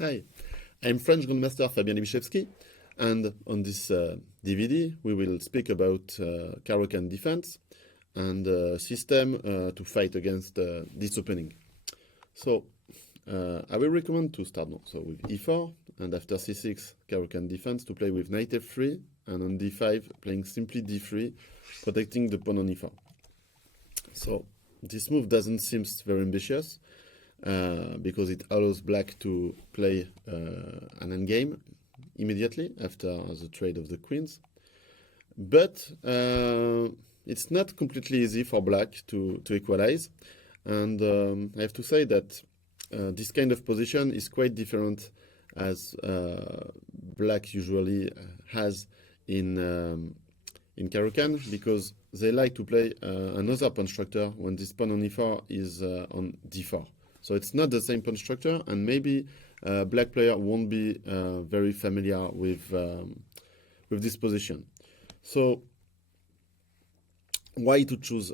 Hi, I'm French Grandmaster Fabien Libiszewski, and on this DVD we will speak about Caro-Kann defense and system to fight against this opening. So I will recommend to start now. So with e4 and after c6 Caro-Kann defense to play with knight f3 and on d5 playing simply d3, protecting the pawn on e4. So this move doesn't seem very ambitious. Because it allows black to play an endgame immediately after the trade of the queens. But it's not completely easy for black to equalize. And I have to say that this kind of position is quite different as black usually has in Caro-Kann, because they like to play another pawn structure when this pawn on e4 is on d4. So it's not the same pawn structure, and maybe black player won't be very familiar with this position. So why to choose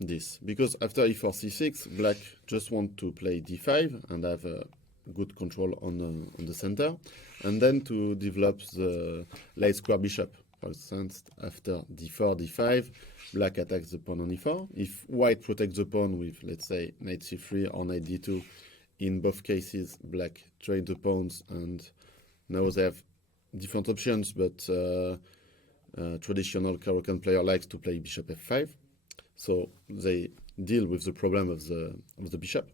this? Because after e4 c6, black just want to play d5 and have good control on the center, and then to develop the light square bishop. For instance, after d4, d5, black attacks the pawn on e4. If white protects the pawn with, let's say, knight c3 or knight d2, in both cases, black trade the pawns, and now they have different options, but traditional Caro-Kann player likes to play bishop f5. So they deal with the problem of the bishop.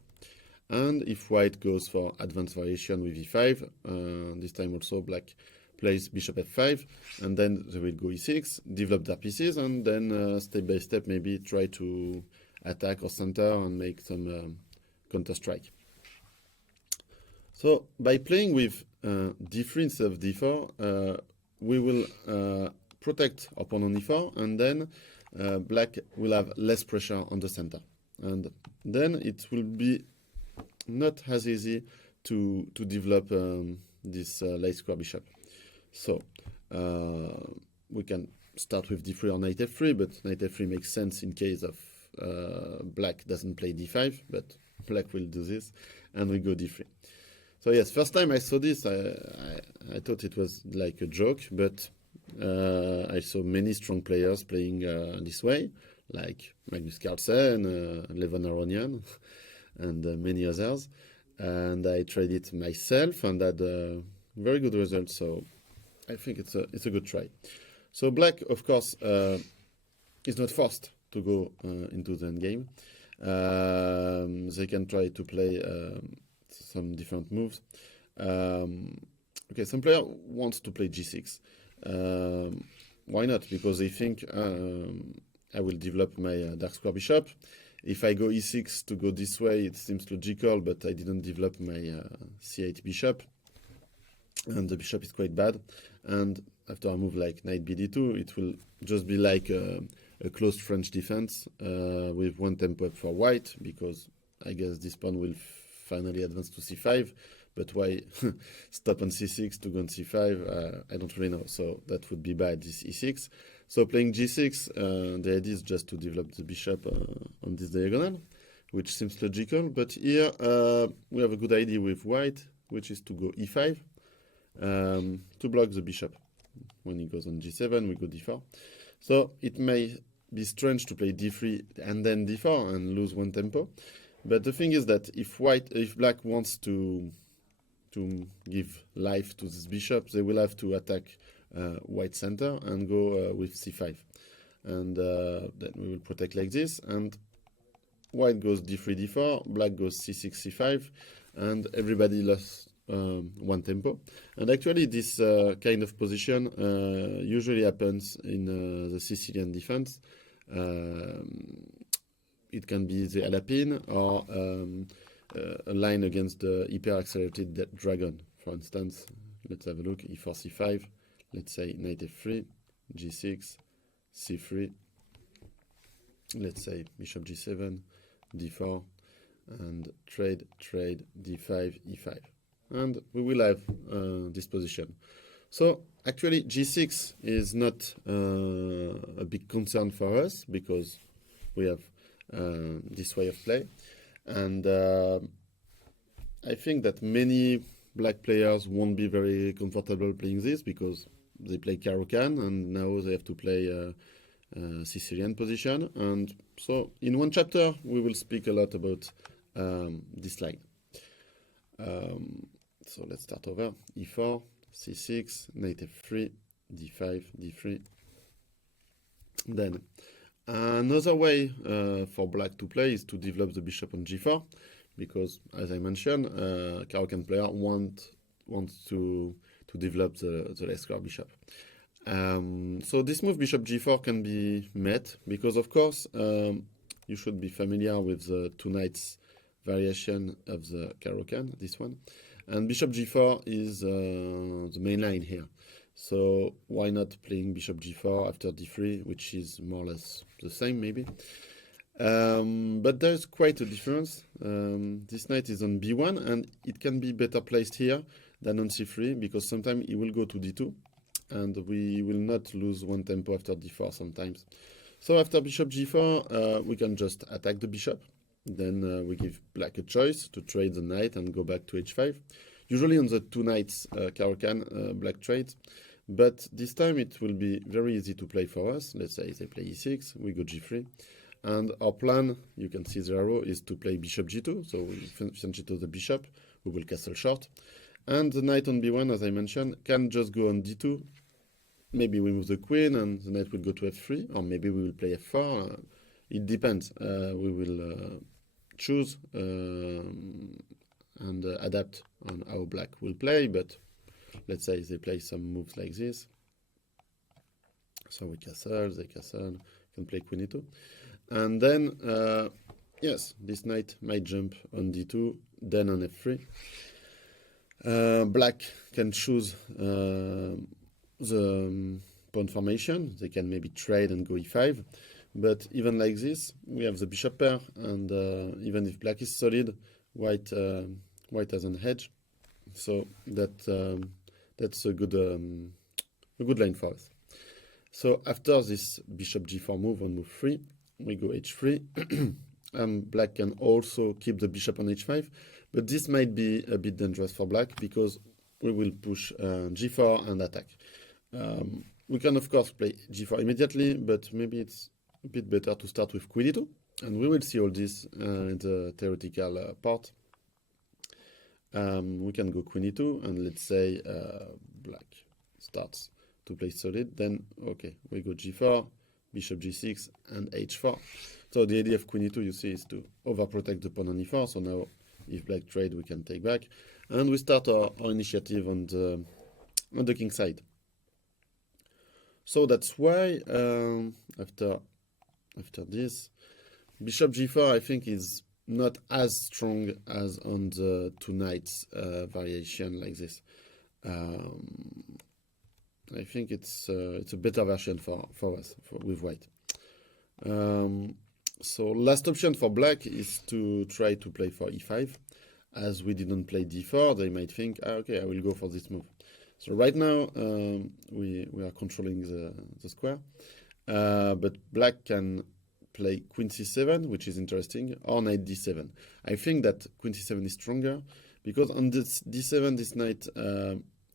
And if white goes for advanced variation with e5, this time also black plays bishop f5, and then they will go e6, develop their pieces, and then step by step maybe try to attack or center and make some counter strike. So by playing with d3 instead of d4, we will protect our pawn on e4, and then black will have less pressure on the center, and then it will be not as easy to develop this light square bishop. So we can start with d3 or knight f3, but knight f3 makes sense in case of black doesn't play d5, but black will do this, and we go d3. So yes, first time I saw this, I thought it was like a joke, but I saw many strong players playing this way, like Magnus Carlsen, Levon Aronian, and many others. And I tried it myself and had very good results. So I think it's a good try. So black, of course, is not forced to go into the endgame. They can try to play some different moves. Okay, some player wants to play g6. Why not? Because they think I will develop my dark square bishop. If I go e6 to go this way, it seems logical, but I didn't develop my c8 bishop, and the bishop is quite bad. And after a move like knight bd2, it will just be like a closed French defense with one tempo up for white, because I guess this pawn will finally advance to c5. But why stop on c6 to go on c5? I don't really know. So that would be bad, this e6. So playing g6, the idea is just to develop the bishop on this diagonal, which seems logical. But here we have a good idea with white, which is to go e5 to block the bishop. When he goes on g7, we go d4. So it may be strange to play d3 and then d4 and lose one tempo. But the thing is that if black wants to give life to this bishop, they will have to attack white center and go with c5, and then we will protect like this, and white goes d3 d4, black goes c6 c5, and everybody lost one tempo. And actually this kind of position usually happens in the Sicilian defense. It can be the Alapin or a line against the hyper-accelerated dragon. For instance, let's have a look, e4, c5, let's say knight f3, g6, c3, let's say bishop g7, d4, and trade, d5, e5. And we will have this position. So actually g6 is not a big concern for us, because we have this way of play. And I think that many black players won't be very comfortable playing this because they play Caro-Kann and now they have to play Sicilian position. And so in one chapter, we will speak a lot about this line. So let's start over. E4, C6, knight F3, D5, D3. Then another way for black to play is to develop the bishop on G4, because as I mentioned, Caro-Kann player wants to develop the less square bishop. So this move bishop G4 can be met because, of course, you should be familiar with the two knights variation of the Caro-Kann, this one. And bishop G4 is the main line here. So why not playing bishop G4 after D3, which is more or less the same maybe. But there's quite a difference. This knight is on B1 and it can be better placed here than on C3 because sometimes it will go to D2 and we will not lose one tempo after D4 sometimes. So after bishop G4, we can just attack the bishop. Then we give black a choice to trade the knight and go back to H5. Usually on the two knights, Caro-Kann, black trades. But this time it will be very easy to play for us. Let's say they play E6, we go G3. And our plan, you can see the arrow, is to play bishop G2. So we finish it to the bishop, we will castle short. And the knight on B1, as I mentioned, can just go on D2. Maybe we move the queen and the knight will go to F3, or maybe we will play F4. It depends. We will choose and adapt on how black will play, but let's say they play some moves like this. So we castle, they castle, can play queen E2. And then, yes, this knight might jump on D2, then on F3. Black can choose the pawn formation. They can maybe trade and go E5. But even like this, we have the bishop pair, and even if black is solid, white has an hedge. So that's a good line for us. So after this bishop G4 move on move 3, we go H3. Black can also keep the bishop on H5, but this might be a bit dangerous for black because we will push G4 and attack. We can of course play G4 immediately, but maybe it's a bit better to start with queen E2, and we will see all this in the theoretical part. We can go queen E2, and let's say black starts to play solid, then okay, we go G4, bishop G6, and H4. So the idea of queen E2, you see, is to overprotect the pawn on E4, so now if black trade, we can take back, and we start our initiative on the king side. So that's why after this, bishop G4 I think is not as strong as on the two knights variation like this. I think it's a better version for us with white. So last option for black is to try to play for E5. As we didn't play D4, they might think, okay, I will go for this move. So right now we are controlling the square, but black can play queen C7, which is interesting, or knight D7. I think that queen C7 is stronger because on this D7 this knight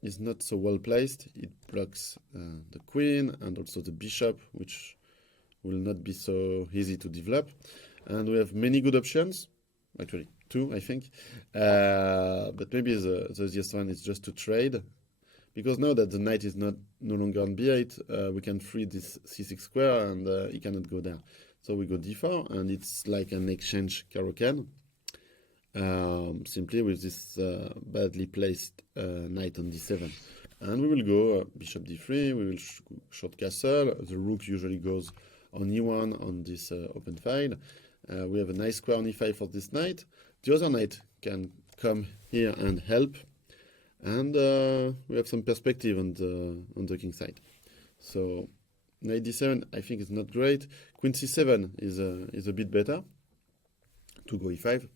is not so well placed. It blocks the queen and also the bishop, which will not be so easy to develop. And we have many good options, actually two I think, but maybe the easiest one is just to trade. Because now that the knight is no longer on B8, we can free this C6 square and he cannot go there. So we go D4 and it's like an exchange Caro-Kann. Simply with this badly placed knight on D7. And we will go bishop D3, we will short castle. The rook usually goes on E1 on this open file. We have a nice square on E5 for this knight. The other knight can come here and help. And we have some perspective on the king side. So knight d7 I think is not great. Queen c7 is a bit better to go e5.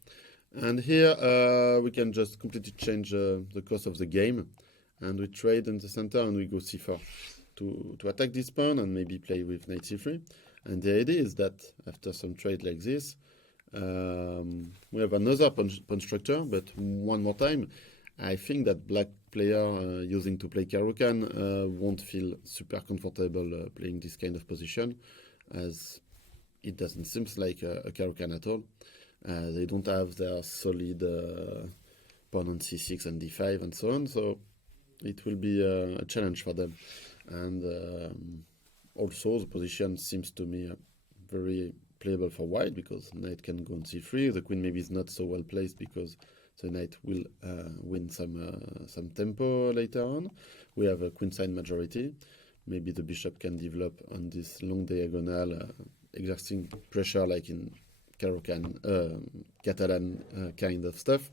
And here we can just completely change the course of the game. And we trade in the center and we go c4 to attack this pawn and maybe play with knight c3. And the idea is that after some trade like this, we have another pawn structure, but one more time. I think that black player using to play Caro-Kann won't feel super comfortable playing this kind of position, as it doesn't seem like a Caro-Kann at all. They don't have their solid pawn on c6 and d5 and so on, so it will be a challenge for them. And also the position seems to me very playable for white, because knight can go on c3. The queen maybe is not so well placed because the knight will win some tempo later on. We have a queenside majority. Maybe the bishop can develop on this long diagonal, exerting pressure like in Caro-Kann, Catalan kind of stuff.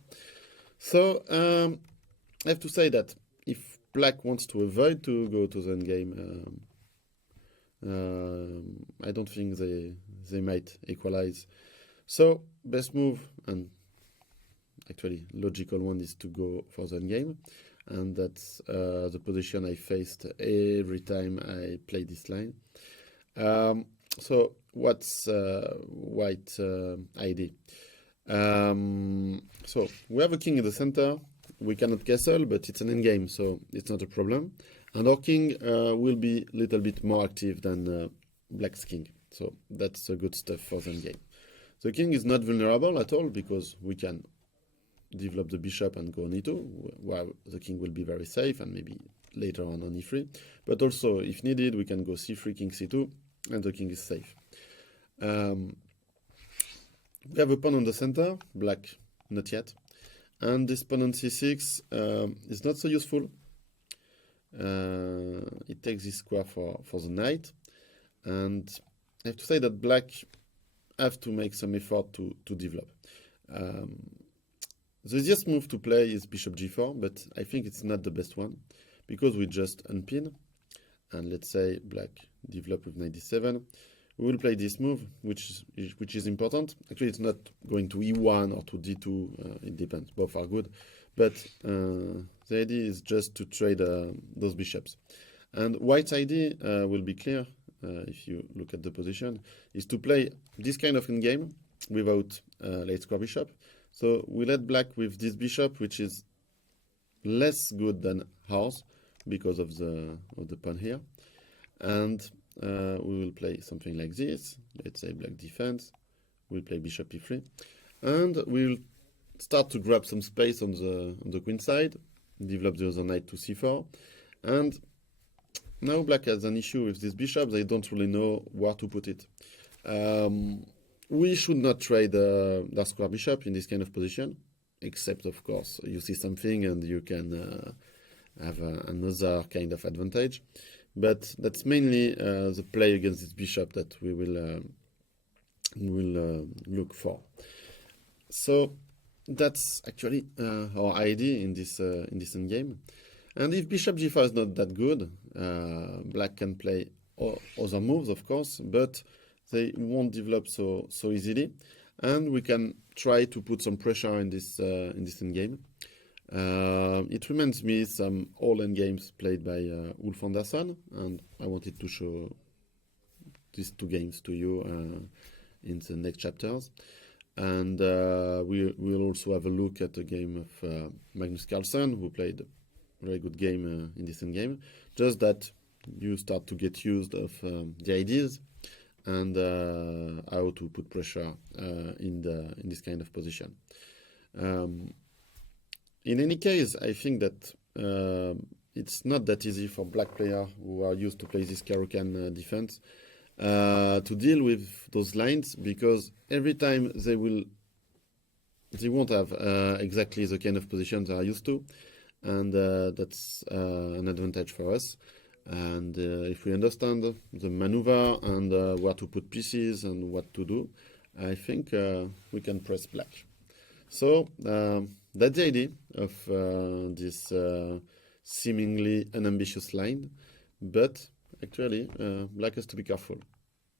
So I have to say that if black wants to avoid to go to the endgame, I don't think they might equalize. So best move, and actually logical one, is to go for the endgame, and that's the position I faced every time I play this line. So what's white ID? So we have a king in the center. We cannot castle, but it's an endgame, so it's not a problem. And our king will be a little bit more active than black's king. So that's good stuff for the endgame. The king is not vulnerable at all, because we can develop the bishop and go on e2, while the king will be very safe, and maybe later on e3. But also, if needed, we can go c3, king c2, and the king is safe. We have a pawn on the center, black not yet. And this pawn on c6 is not so useful. It takes this square for the knight. And I have to say that black have to make some effort to develop. The easiest move to play is bishop g4, but I think it's not the best one, because we just unpin, and let's say black develop with knight d7. We will play this move, which is important. Actually, it's not going to e1 or to d2, it depends, both are good. But the idea is just to trade those bishops. And white's idea will be clear, if you look at the position, is to play this kind of endgame without late square bishop. So we let black with this bishop, which is less good than ours because of the pawn here. And we will play something like this. Let's say black defense. We'll play bishop e3. And we'll start to grab some space on the queen side, develop the other knight to c4. And now black has an issue with this bishop. They don't really know where to put it. We should not trade dark square bishop in this kind of position, except, of course, you see something and you can have another kind of advantage. But that's mainly the play against this bishop that we will look for. So that's actually our idea in this endgame. And if bishop g4 is not that good, black can play other moves, of course, but they won't develop so easily. And we can try to put some pressure in this endgame. It reminds me some old endgames played by Ulf Andersson, and I wanted to show these two games to you in the next chapters. And we will also have a look at the game of Magnus Carlsen, who played a very good game in this endgame. Just that you start to get used of the ideas and how to put pressure in this kind of position. In any case, I think that it's not that easy for black players who are used to play this Caro-Kann defense to deal with those lines, because every time they won't have exactly the kind of position they are used to, and that's an advantage for us. And if we understand the maneuver and where to put pieces and what to do, I think we can press black. So that's the idea of this seemingly unambitious line, but actually black has to be careful.